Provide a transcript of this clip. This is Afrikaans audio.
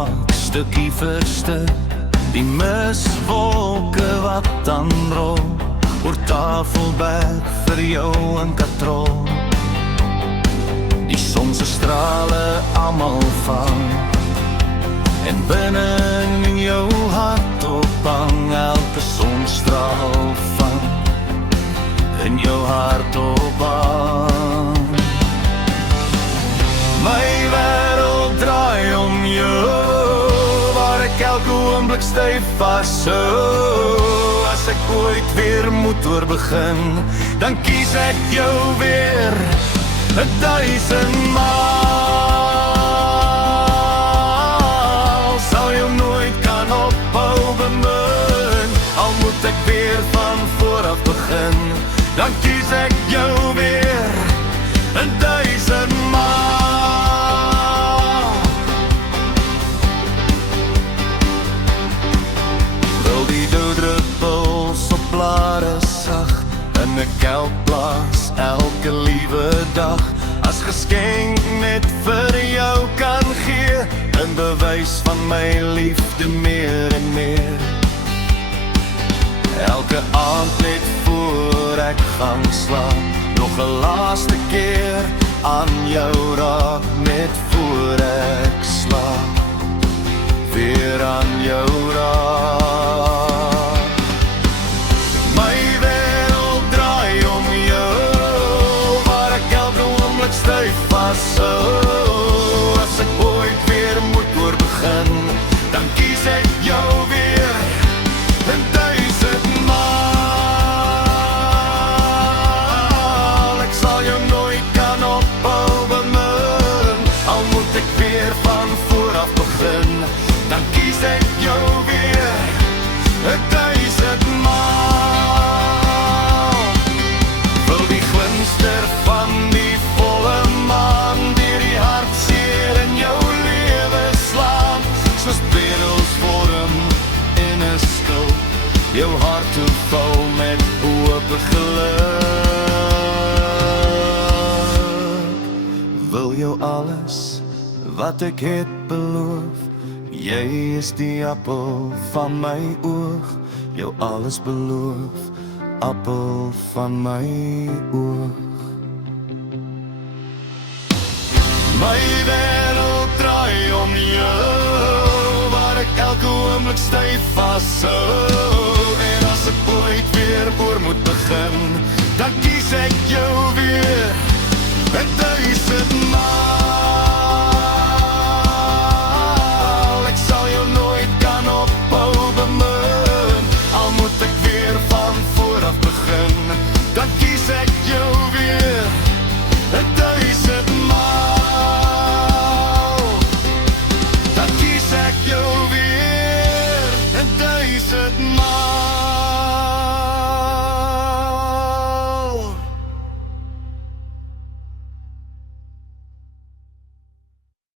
maak stukkie vir stuk. Die miswolke wat dan rol oor Tafelberg vir jou in katrol. Die son se strale almal vang en binne in jou hart ophang elke sonstraal vang in jou hart ophang. My wêreld draai om jou, waar ek elke oomblik styf vashou. As ek ooit weer moet oorbegin, dan kies ek jou weer 1000 maal. Sal jou nooit kan ophou bemin, al moet ek weer van vooraf begin, dan kies ek jou weer 1000 maal. Wil die doodruppels op blare sag in 'n kelk blaas elke liewe dag, as geskenk net vir jou kan gee, 'n bewys van my liefde meer en meer. Elke aand net voor ek gaan slaap, nog 'n laaste keer aan jou raak, net voor ek slaap, weer aan jou raak. My wêreld draai om jou, waar ek elke oomblik styf vashou. As ek ooit weer moet oorbegin, dan kies ek jou weer 1000 maal. Ek sal jou nooit kan ophou bemin, al moet ek weer van vooraf begin, dan kies ek jou weer 1000 maal. Wil die glinster van die volle maan deur die hartseer in jou lewe slaan, soos bedels vorm in 'n skuld, jou hart toe val met oop geluk. Wil jou alles wat ek het beloof, jy is die appel van my oog, jou alles beloof, appel van my oog. My wêreld draai om jou, waar ek elke oomblik styf vashou. En as ek ooit weer oor moet begin, dan kies ek jou weer 1000 maal.